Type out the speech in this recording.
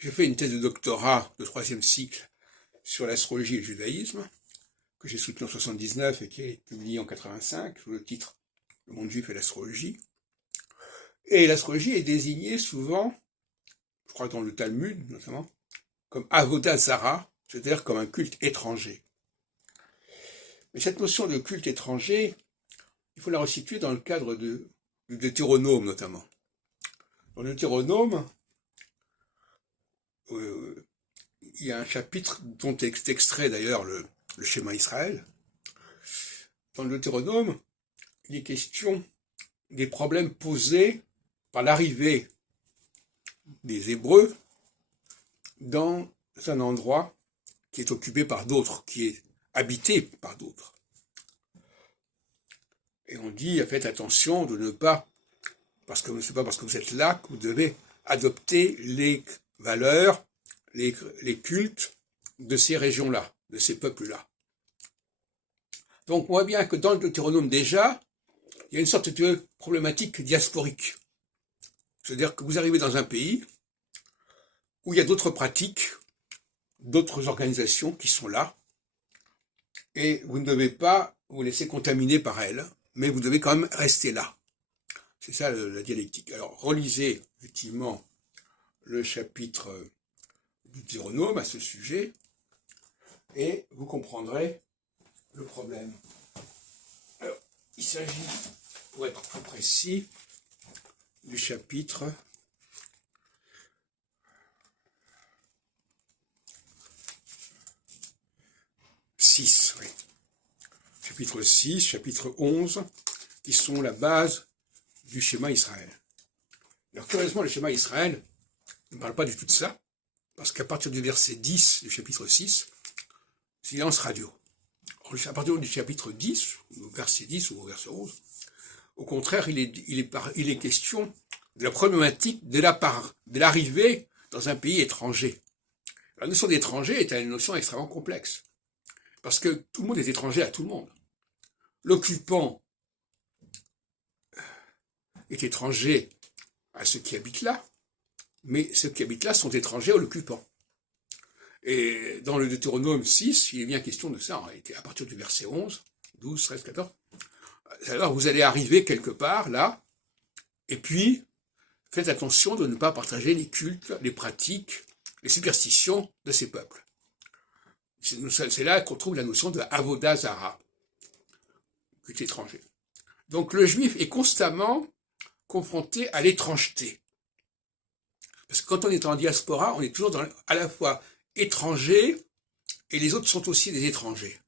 J'ai fait une thèse de doctorat de 3e cycle sur l'astrologie et le judaïsme, que j'ai soutenu en 79 et qui est publié en 85, sous le titre Le monde juif et l'astrologie. Et l'astrologie est désignée souvent, je crois dans le Talmud notamment, comme avoda zara, c'est-à-dire comme un culte étranger. Mais cette notion de culte étranger, il faut la resituer dans le cadre du Deutéronome notamment. Dans le Deutéronome, il y a un chapitre dont est extrait d'ailleurs le schéma Israël. Dans le Deutéronome, il est question des problèmes posés par l'arrivée des Hébreux dans un endroit qui est occupé par d'autres, qui est habité par d'autres. Et on dit, faites attention de ne pas, parce que c'est pas parce que vous êtes là que vous devez adopter les valeurs, les cultes de ces régions-là, de ces peuples-là. Donc on voit bien que dans le Deutéronome déjà, il y a une sorte de problématique diasporique. C'est-à-dire que vous arrivez dans un pays où il y a d'autres pratiques, d'autres organisations qui sont là, et vous ne devez pas vous laisser contaminer par elles, mais vous devez quand même rester là. C'est ça la dialectique. Alors relisez effectivement le chapitre du Deutéronome à ce sujet, et vous comprendrez le problème. Alors, il s'agit, pour être plus précis, du chapitre 6, oui. Chapitre 6, chapitre 11, qui sont la base du schéma Israël. Alors, curieusement, le schéma Israël ne parle pas du tout de ça, parce qu'à partir du verset 10 du chapitre 6, silence radio. À partir du chapitre 10, au verset 10 ou au verset 11, au contraire, il est question de la problématique de l'arrivée dans un pays étranger. La notion d'étranger est une notion extrêmement complexe, parce que tout le monde est étranger à tout le monde. L'occupant est étranger à ceux qui habitent là, mais ceux qui habitent là sont étrangers à l'occupant. Et dans le Deutéronome 6, il est bien question de ça, en réalité, à partir du verset 11, 12, 13, 14. Alors vous allez arriver quelque part, là, et puis faites attention de ne pas partager les cultes, les pratiques, les superstitions de ces peuples. C'est là qu'on trouve la notion de avoda zara, culte étranger. Donc le juif est constamment confronté à l'étrangeté. Parce que quand on est en diaspora, on est toujours à la fois étranger et les autres sont aussi des étrangers.